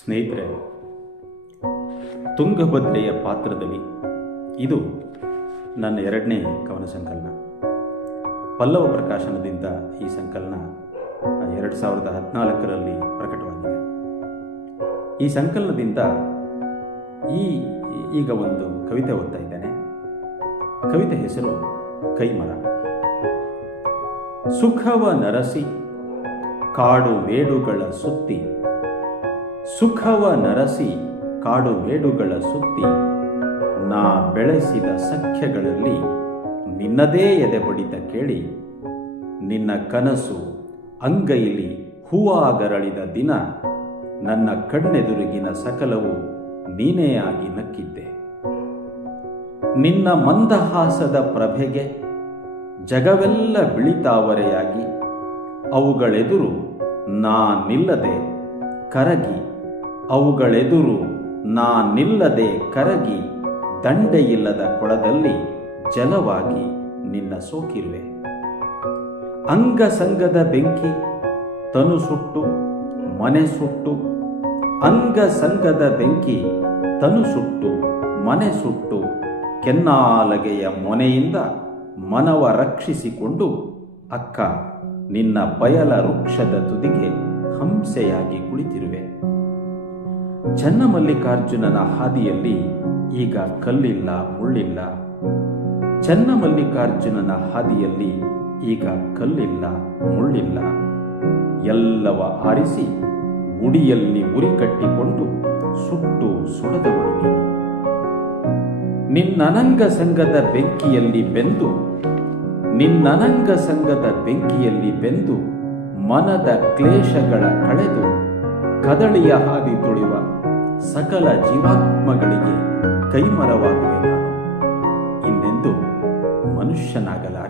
ಸ್ನೇಹಿತರೆ, ತುಂಗಭದ್ರೆಯ ಪಾತ್ರದಲ್ಲಿ ಇದು ನನ್ನ ಎರಡನೇ ಕವನ ಸಂಕಲನ. ಪಲ್ಲವ ಪ್ರಕಾಶನದಿಂದ ಈ ಸಂಕಲನ 2014ರಲ್ಲಿ ಪ್ರಕಟವಾಗಿದೆ. ಈ ಸಂಕಲನದಿಂದ ಈಗ ಒಂದು ಕವಿತೆ ಓದ್ತಾ ಇದ್ದೇನೆ. ಕವಿತೆ ಹೆಸರು ಕೈಮರ. ಸುಖವ ನರಸಿ ಕಾಡು ಮೇಡುಗಳ ಸುತ್ತಿ, ಸುಖವ ನರಸಿ ಕಾಡು ಮೇಡುಗಳ ಸುತ್ತಿ, ನಾ ಬೆಳೆಸಿದ ಸಖ್ಯಗಳಲ್ಲಿ ನಿನ್ನದೇ ಎದೆ ಬಡಿತ ಕೇಳಿ, ನಿನ್ನ ಕನಸು ಅಂಗೈಲಿ ಹೂವಾಗರಳಿದ ದಿನ, ನನ್ನ ಕಣ್ಣೆದುರಿಗಿನ ಸಕಲವು ನೀನೇ ಆಗಿ ನಕ್ಕಿದ್ದೆ. ನಿನ್ನ ಮಂದಹಾಸದ ಪ್ರಭೆಗೆ ಜಗವೆಲ್ಲ ಬಿಳಿತಾವರೆಯಾಗಿ, ಅವುಗಳೆದುರು ನಾ ನಿಲ್ಲದೆ ಕರಗಿ, ಅವುಗಳೆದುರು ನಾ ನಿಲ್ಲದೆ ಕರಗಿ, ದಂಡೆಯಿಲ್ಲದ ಕೊಳದಲ್ಲಿ ಜಲವಾಗಿ ನಿನ್ನ ಸೋಕಿರುವೆ. ಅಂಗಸಂಗದ ಬೆಂಕಿ ತನು ಸುಟ್ಟು ಮನೆ ಸುಟ್ಟು, ಅಂಗಸಂಗದ ಬೆಂಕಿ ತನು ಸುಟ್ಟು ಮನೆ ಸುಟ್ಟು, ಕೆನ್ನಾಲಗೆಯ ಮೊನೆಯಿಂದ ಮನವ ರಕ್ಷಿಸಿಕೊಂಡು, ಅಕ್ಕ ನಿನ್ನ ಬಯಲ ವೃಕ್ಷದ ತುದಿಗೆ ಹಂಸೆಯಾಗಿ ಕುಳಿತಿರುವೆ. ಚನ್ನಮಲ್ಲಿಕಾರ್ಜುನನ ಹಾದಿಯಲ್ಲಿ ಈಗ ಕಲ್ಲಿಲ್ಲ ಮುಳ್ಳಿಲ್ಲ, ಚನ್ನಮಲ್ಲಿಕಾರ್ಜುನನ ಹಾದಿಯಲ್ಲಿ ಈಗ ಕಲ್ಲಿಲ್ಲ ಮುಳ್ಳಿಲ್ಲ, ಎಲ್ಲವ ಆರಿಸಿ ಉಡಿಯಲ್ಲಿ ಉರಿ ಕಟ್ಟಿಕೊಂಡು ಸುಟ್ಟು ಸುಡದವಳು ನೀನು. ನಿನ್ನನಂಗ ಸಂಗದ ಬೆಂಕಿಯಲ್ಲಿ ಬೆಂದು, ನಿನ್ನನಂಗ ಸಂಗದ ಬೆಂಕಿಯಲ್ಲಿ ಬೆಂದು, ಮನದ ಕ್ಲೇಶಗಳ ಕಳೆದು ಕದಳಿಯ ಹಾದಿ ತುಳಿವ ಸಕಲ ಜೀವಾತ್ಮಗಳಿಗೆ ಕೈಮರವಾಗುವೆ ನಾನು. ಇನ್ನೆಂದು ಮನುಷ್ಯನಾಗಲಾರೆ.